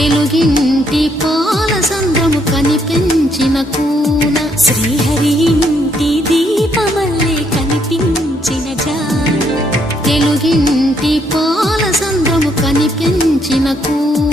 తెలుగింటి పాల సంద్రము కనిపించిన కూన శ్రీహరి ఇంటి దీపమల్లే కనిపించిన జాడ తెలుగింటి పాల సంద్రము కనిపించిన కూన